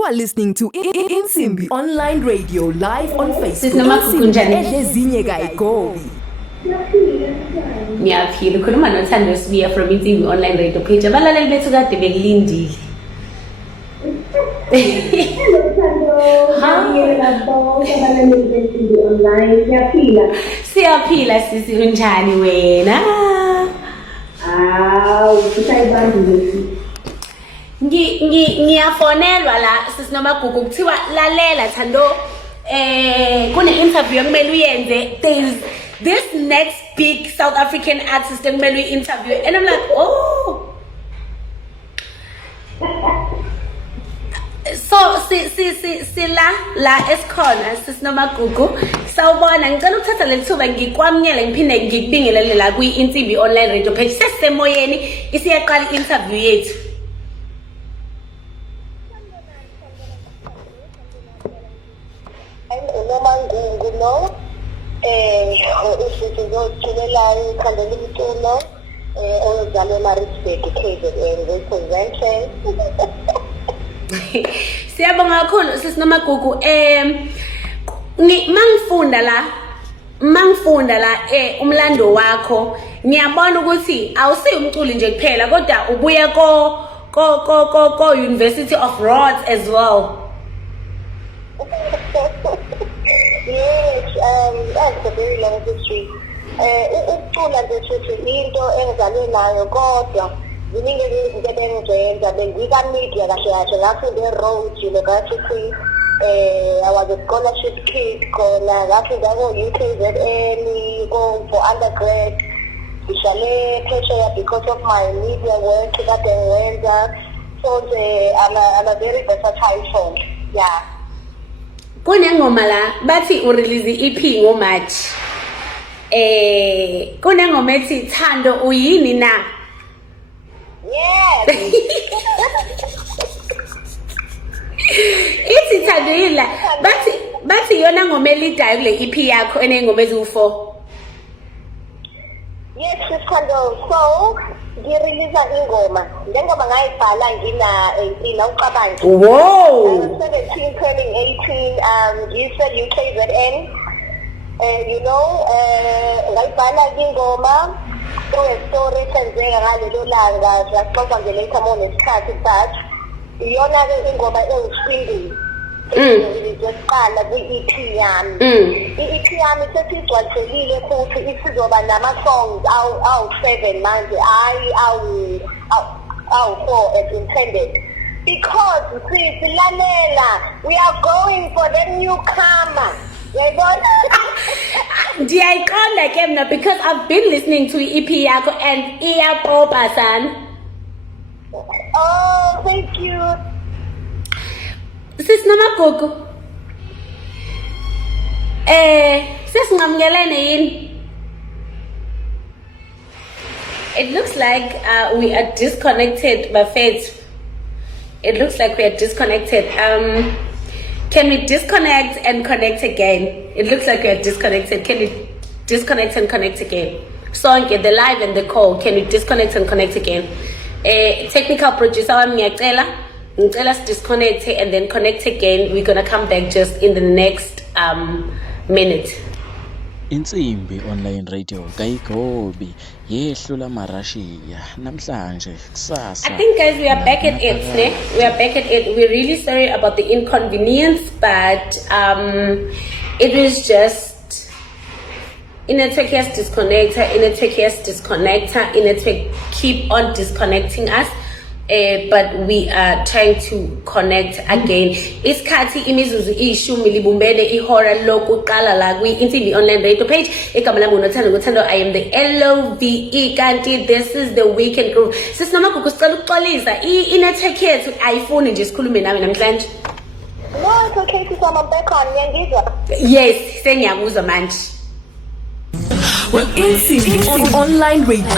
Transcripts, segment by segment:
You are listening to Insimbi Online Radio live on Facebook. Nomangungu njani? Ezinye kayigobi. Ngiyaphila ukhuluma noThando Sibiya from Insimbi Online Radio page. Abalaleli bethu kade bekulindile. Siyaphila sisi unjani wena? Ngiyafonelwa la sisi Nomangungu kuthiwa lalela Thando kune interview ekumele uyenze. There's this next big South African artist ekumele uyi-interview and I'm like, oh. So la esikhona sisi Nomangungu sawubona ngicela ukuthatha lethuba ngikwamnyele ngiphinde ngikubingelele la kwi-Insimbi Online Radio page sesisemoyeni isiyaqala i-interview yethu. Nomangungu no usizothulela ikhanda lomculo ozalwe eMaritzburg KZN representing. Siyabonga kakhulu sisi Nomangungu mangifunda la umlando wakho ngiyabona ukuthi awusiyo umculi nje kuphela kodwa ubuye ko University of Rhodes as well. Yes, that's a very long history. Ukucula nje futhi into engizalwe nayo kodwa ziningi izinto engizenza bengika-media kahle kahle ngafunda eRhodes University. I was a scholarship kid khona ngafunda ko-UKZN for undergrad ngihlale phesheya because of my media work kade ngiwenza. So nje I'm a very versatile soul. Yeah. Kunengoma la bathi urelease EP ngoMarch. Kunengoma ethi Thando uyini na? Yes. Ithi Thando yila bathi yona ngoma elidayo kule EP yakho enengoma eziwu4. Yes, Sithando. So ngirelease ingoma njengoba ngayibhala ngina 18 awuqabanga. Wow. 17 turning 18 ngise UKZN you know ngayibhala ingoma through a story senzeka ngalelo langa siyaxoxa nje later more nesikhathi but iyona ke ingoma engishindile ngizoqala kwi-EP yami. I-EP yami sesigcwalelile futhi isizoba nama-songs awu-7 manje hayi awu-4 as intended because silalela we are going for the newcomer. Ndiyayiqonda ke mina because I've been listening to EP yakho and iyapopa sana. Oh, thank you. Sisi Nomangungu sesingamngelene yini? It looks like we are disconnected, Buffett. It looks like we are disconnected. Can we disconnect and connect again? It looks like we are disconnected. Can we disconnect and connect again? Sonke, the live and the call. Can we disconnect and connect again? Technical producer ngicela disconnect and then connect again. We're gonna come back just in the next minute. Insimbi Online Radio kayigobi yehlula marashiya namhlanje kusasa. I think guys we are back at it, ne? We are back at it. We're really sorry about the inconvenience, but it was just Inetech keep on disconnecting us. But we are trying to connect again. Isikhathi imizuzu ishumi libumbene ihora lokuqala la kwi-Insimbi Online Radio page. Igama lami nguNothando. I am the LOVE kanti this is the weekend groove. Sisi Nomangungu sicela ukuxolisa i-network yethu ayifuni nje sikhulume nawe namhlanje. No, it's okay to come back on ngiyangizwa. Yes, sengiyakuzwa manje. Well, Insimbi Online Radio.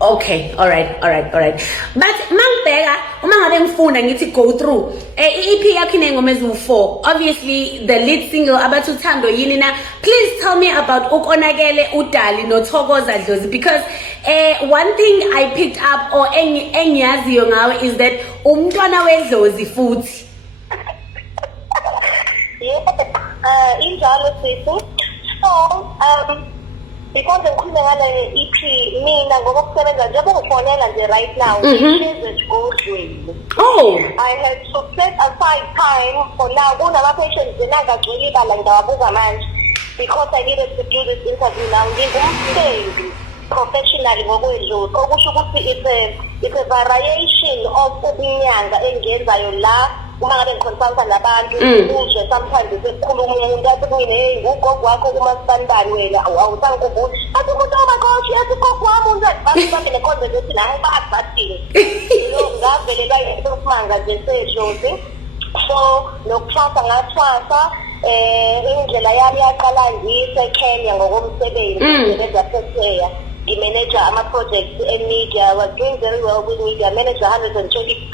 Okay, all right. But Mangibheka uma ngabe ngifuna ngithi go through EP yakho inengoma eziwu4. Obviously the lead single abathi uthando yini na. Please tell me about ukonakele uDali noThokoza Dlozi, because one thing I picked up or engiyaziyo ngawe is that umntwana weDlozi futhi. Yeah, injalo sisi. So, because ngikhuluma ngale EP mina ngoba kusebenza njengoba ngifonela nje right now, isn't going. Oh, I had to set aside time for now kunama patients engagcwele ibala ngiyawabuka manje, because I needed to do this interview now. Ngingumhlengi professionally ngokwedlozi, okusho ukuthi it's a variation of ubunyanga engiyenzayo la uma ngabe ngiconsulta nabantu uzwe sometimes sekukhuluma umuntu athi kumina hey ugogo wakho uma sibandani wena awusangikhumbula athi umuntu oh my gosh yathi ugogo wami unze bathi ne-conversation naye bathini ngavelelwa yisimanga nje sedlozi. So nokuthwasa ngathwasa indlela yami yaqala ngiyiseKenya ngokomsebenzi ngisebenza phesheya. Manager ama-projects e-media. I was doing very well with media. I managed 120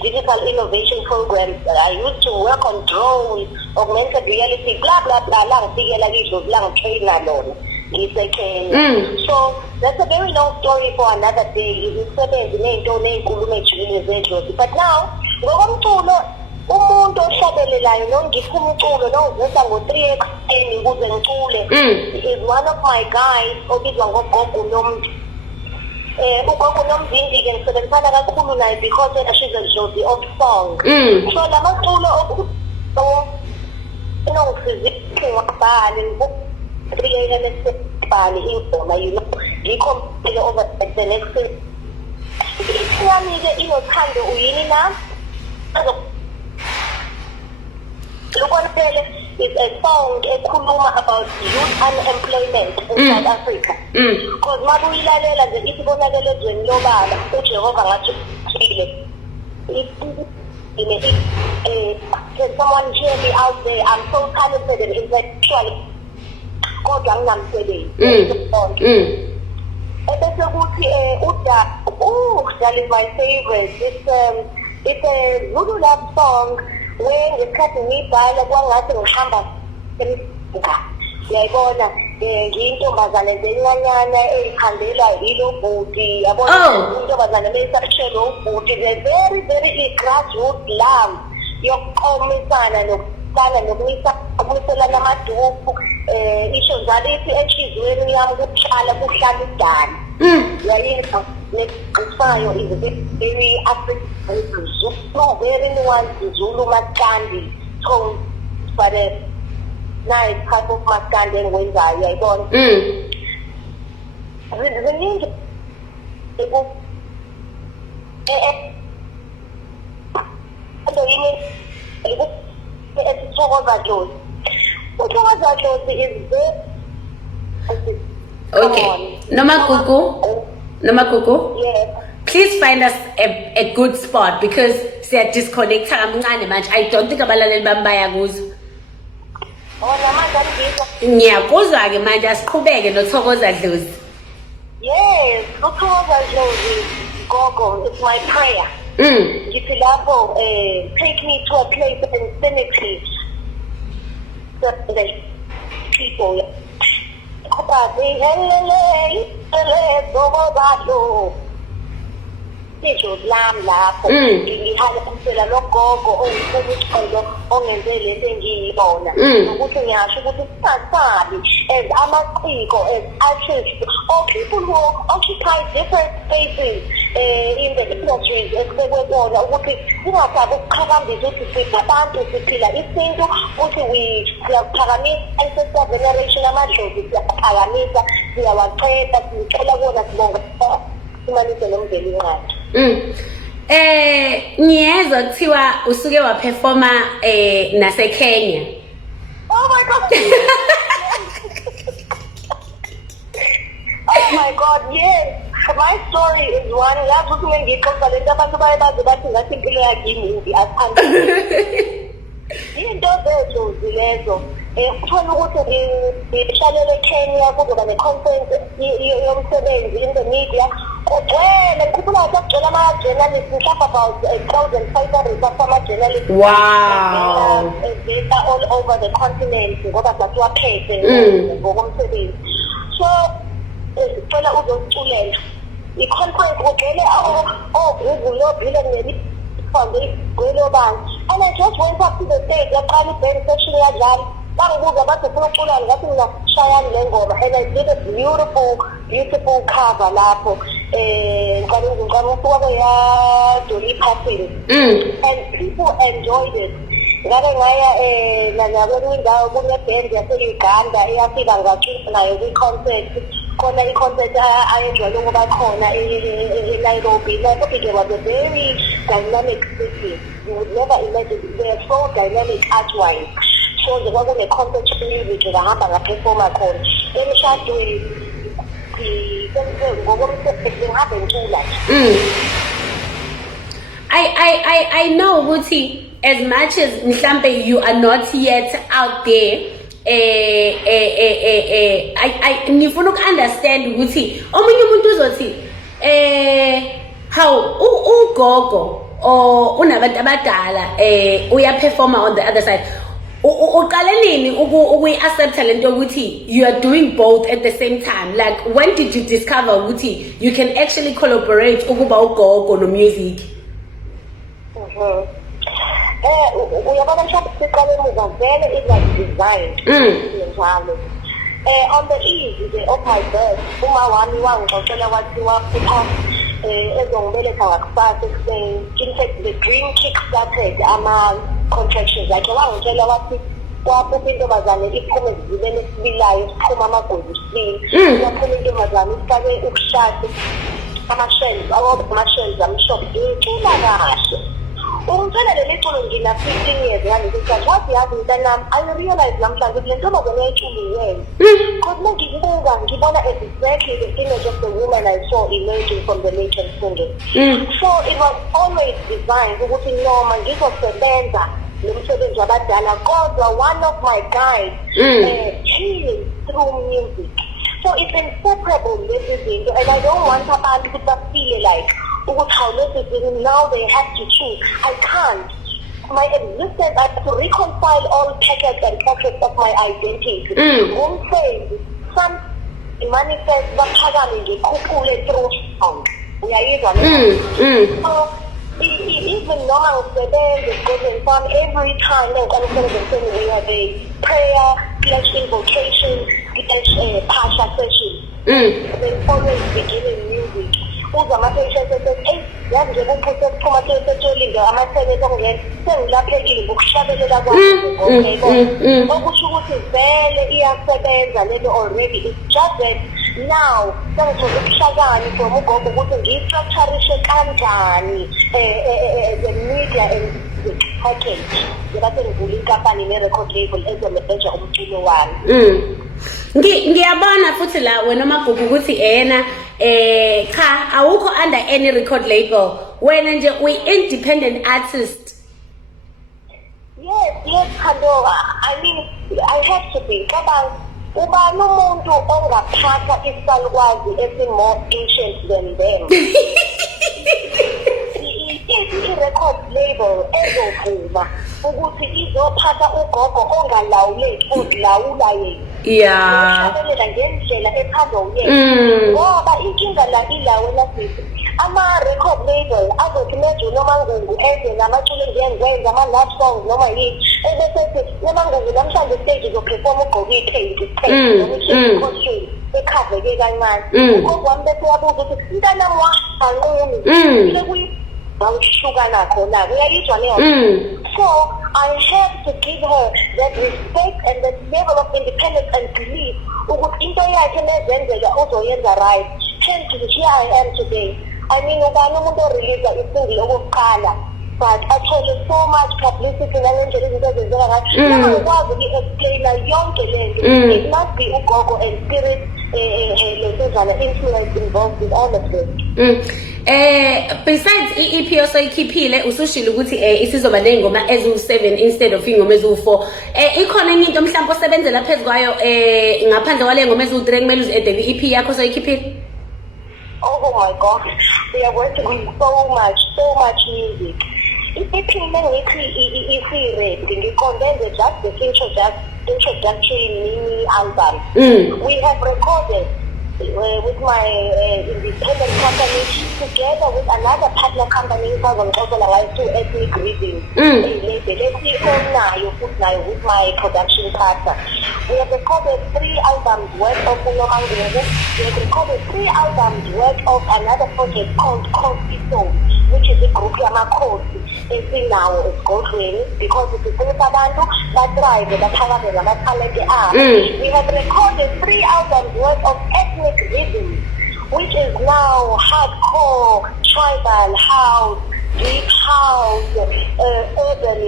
digital innovation programs. I used to work on drones, augmented reality, blah, blah, blah. Lang trainer lona. So that's a very long story for another day. But now, umuntu ohlabelelayo nongifuna umculo novusa ngo3 ekuseni ukuze ngicule is one of my guys obizwa ngogogo Nomdi. Ugogo Nomdi ke ngisebenzisana kakhulu naye because she's a Dlozi of song. So lamaculo nongisize wabhali ngibhali ingoma ngikhompile over the next yami-ke inothando uyini na Lukonele is a song ekhuluma about youth unemployment in South Africa. Because mabuyilalela nje isibonakele ezweni lobala uJehova ngathi uthile. Can someone hear me out there? I'm so talented and intellectual. Kodwa nginamsebenzi. Ebese kuthi that is my favorite. It's a Zulu love song. When ngesikhathi ngibhala kwangathi ngihamba ngiyayibona ngiyintombazane encanyana eyikhandela yilo bhuti yabona intombazane lesakshelo ubhuti the very very grassroots love yokuqomisana nokusana nokumiselana amaduku isho njalo ithi enhliziyweni yami ukuhlala idala yayinto neqisayo is very African Zulu, very nuanced Zulu maskandi tone, but a nice type of maskandi and wenzayo yayibona. Ziningi Thokoza Dlozi. Thokoza Dlozi is very okay. Nomangungu. Yes. Please find us a good spot because siya disconnect kamncane manje. I don't think abalaleli bami bayakuzwa. Namanje angizwa. Ngiyakuzwa ke manje asiqhubeke noThokoza Dlozi. Yes, uThokoza Dlozi gogo, it's my prayer. Ngithi lapho take me to a place of infinity. So the people lam lapho ngihamba kumsela logogo ongifuna uxolo ongenze lento engiyibona ukuthi ngiyasho ukuthi singasabi as amaciko as artists or people who occupy different spaces in the industries esibekona ukuthi singasabi ukuqhakambisa ukuthi singabantu siphila isintu ukuthi siyaphakamisa ancestor veneration amadlozi siyaphakamisa siyawaqeda sicela kona sibonga simalise nomveli incwadi. Ngiyezwa kuthiwa usuke waperforma naseKenya. Oh my god. Oh my god, yes. My story is one yazi ukuthi ngixoxa lento abantu bayabazi bathi ngathi impilo yakhe imindi athanda. Into zethu zilezo. Uthola ukuthi ngishalele eKenya kuzoba ne-conference yomsebenzi in the media. kugcwele ngikhumbula ngakugcwele ama-journalists mhlawumbe about 1,500 ama-journalists Wow. eveta all over the continent ngoba sasiwaphethe ngokomsebenzi. So sicela uzosiculela i-conference kugcwele oGoogle nobile igcwele obani, and I just went up to the stage yaqala i-band section yadlala. Bangibuza bathi ufuna ukuculani, ngathi mina shayani le ngoma, and I did a beautiful cover lapho ngicela ukuba ya-Dolly Parton, and people enjoyed it. Ngake ngaya nakwelinye indawo kune-band yase-Uganda eyafika ngacula nayo kwi-concert. Khona i-concert ayejwayele ukuba khona eNairobi. Nairobi was a very dynamic city. You would never imagine. They are so dynamic art-wise. So nje kwakune-concert music ngahamba ngaphefoma khona emshadweni ngokomsebenzi ngihambe ngicula nje. I know ukuthi as much as mhlambe you are not yet out there, I ngifuna uku-understand ukuthi omunye umuntu uzothi how ugogo or unabantu abadala uyaperforma on the other side. Uqale nini uku-accepta lento ukuthi you are doing both at the same time? Like, when did you discover ukuthi you can actually collaborate ukuba ugogo no music? Uyabona mhlawumbe siqale emuva vele design njalo. On the eve of my birth, uma wami wangixoxela wathi waphupha ezongibeletha ngakusasa ekuseni. In fact, the dream kick-started ama-contractions akhe. Wangitshela wathi kwaphupha intombazane iphume ezibeni esibilayo, siphuma amagwebu sibili. Kwaphuma intombazane ifake ubushati, ama-shells amhlophe. Ngicula kahle. Ungitshela leli culo ngina 15 years ngalesi sikhathi, wathi yazi mntanami, I realized namhlanje le ntombazane eyayiculiyena. Because mengiyibuka ngibona exactly the image of the woman I saw emerging from the latent singing. So it was always designed ukuthi noma ngizosebenza lo msebenzi wabadala, kodwa one of my guides healing through music. So it's inseparable lezi zinto, and I don't want abantu ukuthi bafeel like how now they have to choose. I can't. My existence, I have to reconcile all packets and pockets of my identity. One says, some manifest baphakame ngikhuphule through song. Uyayizwa le? So even noma ngisebenza esigodlweni sami, every time ngiqala ukusebenziseni we have a prayer / invocation / pasha session. They always begin in music. Ama-patients ethi yazi nje kuphuthe kuphuma sesetshelile ama-service okungena sengilaphekile ngokuhlabelela kwami okusho ukuthi vele iyasebenza lento already. It's just that now sengithole ubuhlakani from ugogo ukuthi ngiyi-structurishe kanjani the media and the package ngoba sengivula inkampani ne-record label ezomeneja umculo wami. Ngiyabona futhi la wena magugu ukuthi cha awukho under any record label, wena nje we-independent artist. Yes, Kando. I mean, I have to be. Ngoba ubani umuntu ongaphatha isalukwazi esi-more ancient than them. I-record label ezovuma ukuthi izophatha ugogo ongalawuleki ozilawula yena. Ushabelela ngendlela ethandwa uyena. Ngoba inkinga la ilawe lasithi ama-record label azothi meje uNomangungu eze namaculo engiyenza ama-love songs noma yini, ebesethi Nomangungu namhlanje stage izoperforma ugqoke i-paint noma i-costume ekhaveke kancane. Ugogo wami bese yabuza ukuthi mntanami wanqunu bawuhlukana khona uyayizwa leyo. So I have to give her that respect and that level of independence and belief ukuthi into yakhe nezenzeka uzoyenza right. Hence here I am today. I mean, ubani umuntu orelease isingle okokuqala but athole so much publicity nangendlela izinto ezenzeka ngayo. Ngakwazi uku-explaina yonke lento. It must be ugogo and spirit lezozana influence involved with all of this. Besides i-EP osoyikhiphile usushilo ukuthi isizoba ney'ngoma eziwu-7 instead of iy'ngoma eziwu-4. Ikhona enye into mhlawumbe osebenzela phezu kwayo ngaphandle kwale ngoma eziwu-3 kumele uzi-ede kwi-EP yakho osoyikhiphile? Oh my God, we are working with so much music. Iphinde ngithi i-ready ngicondense just the introductory mini album. We have recorded with my independent company together with another partner company to ethnic rhythm. With my production partner. We have recorded 3 albums worth of Nomangungu. We have recorded 3 albums worth of another project called Constitution, which is a group Yamakosi. It's now it's going because it is abantu that thrive, that have talent. We have recorded 3 albums worth of ethnic rhythm, which is now hardcore, tribal house, deep house, urban,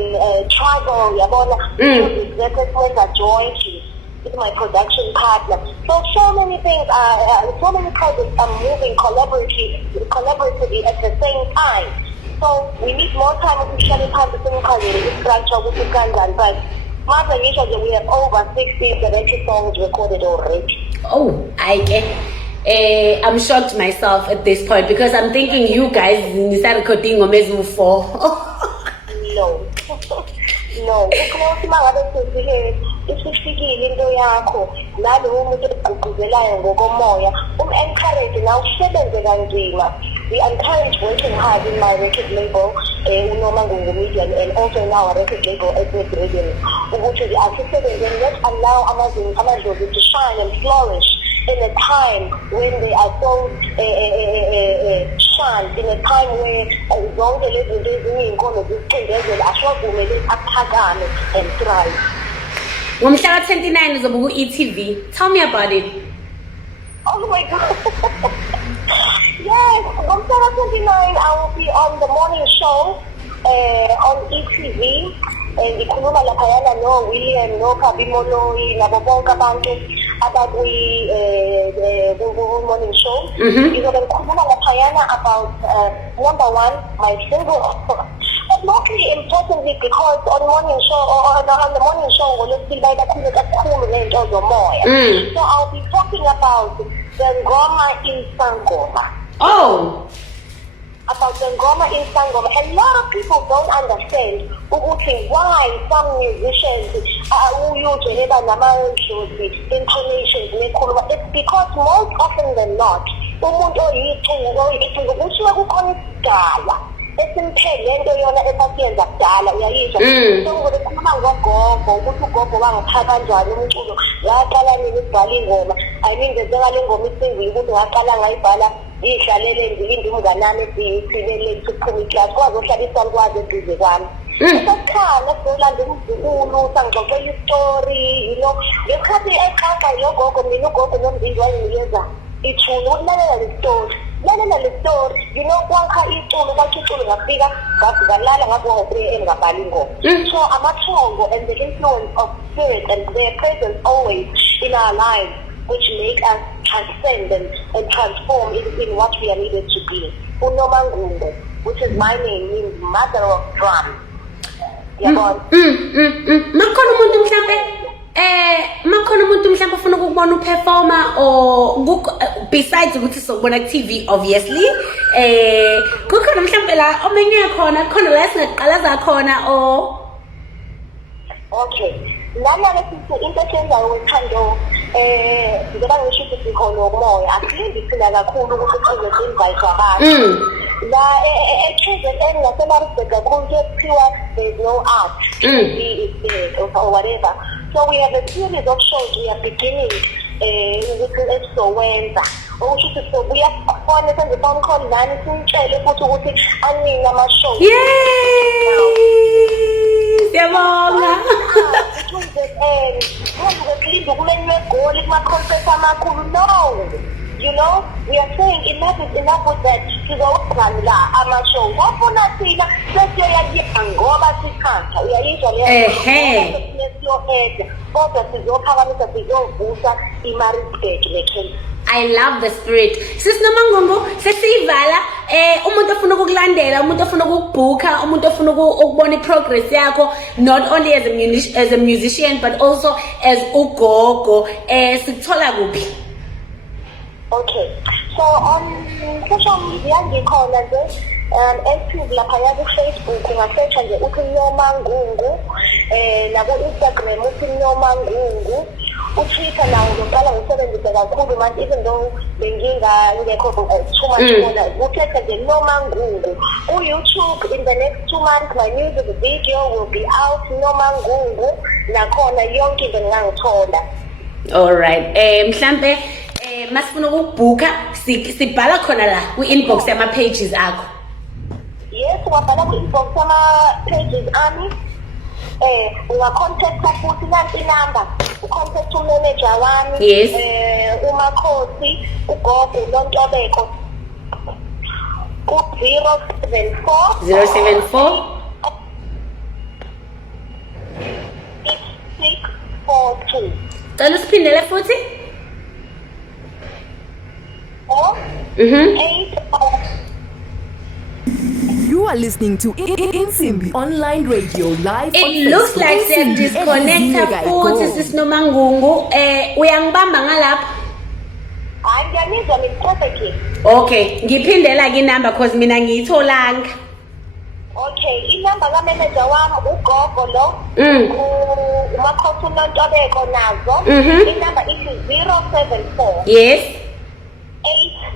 tribal, music. That's jointly with my production partner. So many things so many projects are moving collaboratively at the same time. So we need more time to share time to think about it, with the but Mother usually we have over 60, 70 songs recorded already. Oh, I get. I'm shocked myself at this point because I'm thinking you guys started recording on Mezu 4. No. Ukhona mangabe sifikile isifikile into yakho nalo umuntu ogqugquzelayo ngokomoya encourage na usebenze kanzima. We encourage working hard in my record label, Nomangungu Media, and also in our record label, Ethnic Rhythm. Which is let's allow Amazon to shine and flourish in a time when they are so shunned, in a time where zonke lezi zinto eziningi zisicindezela ashobumele aphakame and thrive. Ngomhla ka-29 uzobe ku-e.tv. Tell me about it. Oh my God. Yes, on October 29, I will be on the morning show on e.tv. Ngikhuluma laphayana no William, no Kabimoloi, nabo bonke abantu morning show. Ngizobe ngikhuluma laphayana about number 1, my single. But mostly importantly because on morning show on the morning show so I'll be talking about the Ngoma in Sangoma. Oh, about the Ngoma in Sangoma. A lot of people don't understand why some musicians usually intonations. It's because most often than not, esimphelento yona esasiyenza kudala uyayizwa so ngizokhuluma ngogogo ukuthi ugogo wangipha kanjani umculo ngaqala nini ukubhala ingoma I mean ngezekale ingoma isingile ukuthi ngaqala ngayibhala ngihlalele ngilinde umnganami esiyithibele ukuphuma iclass kwazi uhlabisa kwazi eduze kwami esikhala solanda umzukulu sangixoxela istory ngesikhathi ekhaya yogogo mina ugogo nomzindi wanginikeza ithulu ukulalela le story kwakha iculo ngafika ngalala ngabo 3 am ngabhala ingoma. So amathongo and the influence of spirit and their presence always in our lives which make us transcend and transform in what we are needed to be. Nomangungu, which is my name, means mother of drum. Makhona umuntu mhlawumbe ufuna ukubona uperformer or besides ukuthi sokubona TV obviously kukhona mhlawumbe la omenye khona la singaqalaza khona or okay lana lesithi into esenzayo wethando njengoba ngisho ukuthi khona umoya akulindi phila kakhulu ukuthi uze invite abantu la ekhizeni engaseMaritzburg kakhulu kuthiwa there is no art or whatever. So we have a series of shows we are beginning ukuthi esizowenza ukuthi sobuya khona senze phone call nani simtshele futhi ukuthi anini ama-show. Siyabonga. Ukulinda ukumenywe egoli kuma-concert amakhulu no. We are saying enough is enough with that. Sizowenzani la ama-show wafuna thina sesiyoyayenza ngoba sikhanda uyayizwa leyo kodwa sizophakamisa sizovusa iMaritzburg neKenza. I love the spirit. Sis Nomangungu, sesiyivala umuntu ofuna ukukulandela, umuntu ofuna ukukubhuka, umuntu ofuna ukubona iprogress yakho not only as a musician but also as ugogo sikuthola kuphi? Okay, So on social media ngikhona nje active laphaya ku-Facebook ungasearcha nje uthi Nomangungu, naku-Instagram uthi Nomangungu, uTwitter nawo ngiqala ngisebenzise kakhulu manje even though bengingekho too much bona ukhetha nje Nomangungu. Ku-YouTube in the next 2 months my music video will be out Nomangungu, nakhona yonke into ngangithola. Alright, mhlambe masifuna ukubhuka sibhala khona la ku-inbox yama-pages akho. Yes, ungabhala ku-inbox yama-pages ami. Ungacontacta futhi nanti inamba, ucontact umanager wami. Yes. uMakhosi, uGogo Lontobeko ku-074 074 6642. cela usiphindele futhi. 8. You are listening to Insimbi Online Radio live on It looks Facebook. like they're Insimbi disconnected futhi Go. sis Nomangungu. Uyangibamba ngalapha? Hayi ngiyanizwa perfectly. Okay, ngiphindela ke inamba cause mina ngiyitholanga. Okay, inamba kamanager wami uGogo lo. uMakhosi uNontobeko nazo. Inamba ithi 074 Yes.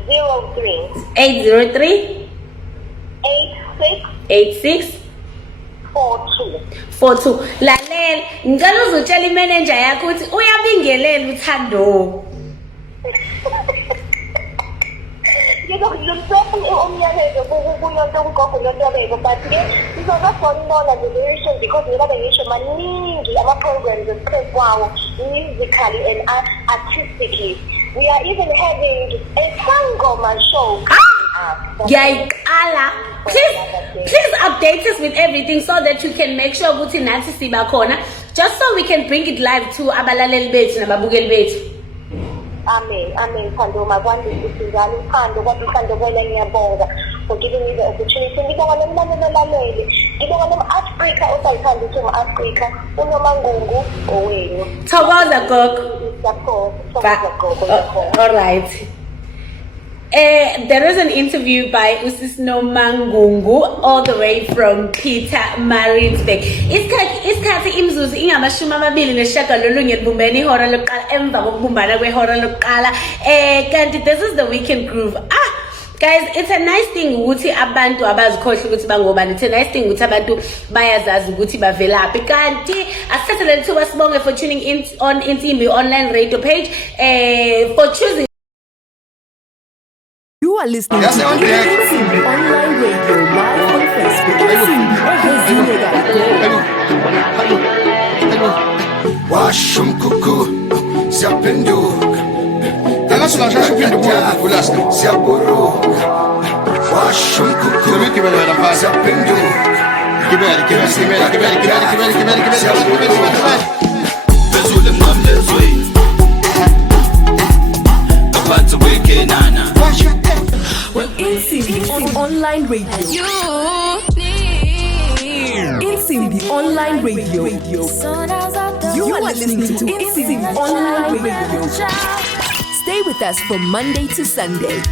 803 803 86 86 42. 42. Lalela, ngicela uzutshela imanager yakho ukuthi uyabingelela uThando. Ngizokudlulisela umyalezo kulonto uGogo Lontobeko, but-ke ngizokubona the variation because ngilabe ngisho maningi ama-programs esiphethe kwawo musically and artistically. We are even having a sangoma show. Ngiyayikala. Please update us with everything so that you can make sure ukuthi nathi siba khona, just so we can bring it live to abalaleli bethu nababukeli bethu. Amen. Thando makwandise njalo uthando kodwa uthando kwele ngiyabonga for giving me the opportunity. Ngibonga nomlaleli olalele. Ngibonga nom-Africa osayithanda ukuthi uma-Africa uNomangungu owenu. Thokoza gogo. All right. There is an interview by Usis Nomangungu all the way from Peter Maritzburg. Isikhathi imzuzu ingamashumi amabili nesishagalolunye libumbene ihora lokuqala emva kokubumbana kwehora lokuqala. Kanti this is the weekend groove. Guys, it's a nice thing ukuthi abantu abazikhohle ukuthi bangobani. It's a nice thing ukuthi abantu bayazazi ukuthi bavelaphi. Kanti asithathe lethuba sibonge for tuning in on Insimbi Online Radio page. For choosing. You are listening to Insimbi Online Radio live on Facebook. Insimbi Go. Washumkuku siyapenduka siyaburuka washumkuku siyapenduka bezule mnamlezwe aphathe wekenana Insimbi Online Radio. Insimbi Online Radio. You are listening to Insimbi Online Radio. Stay with us from Monday to Sunday.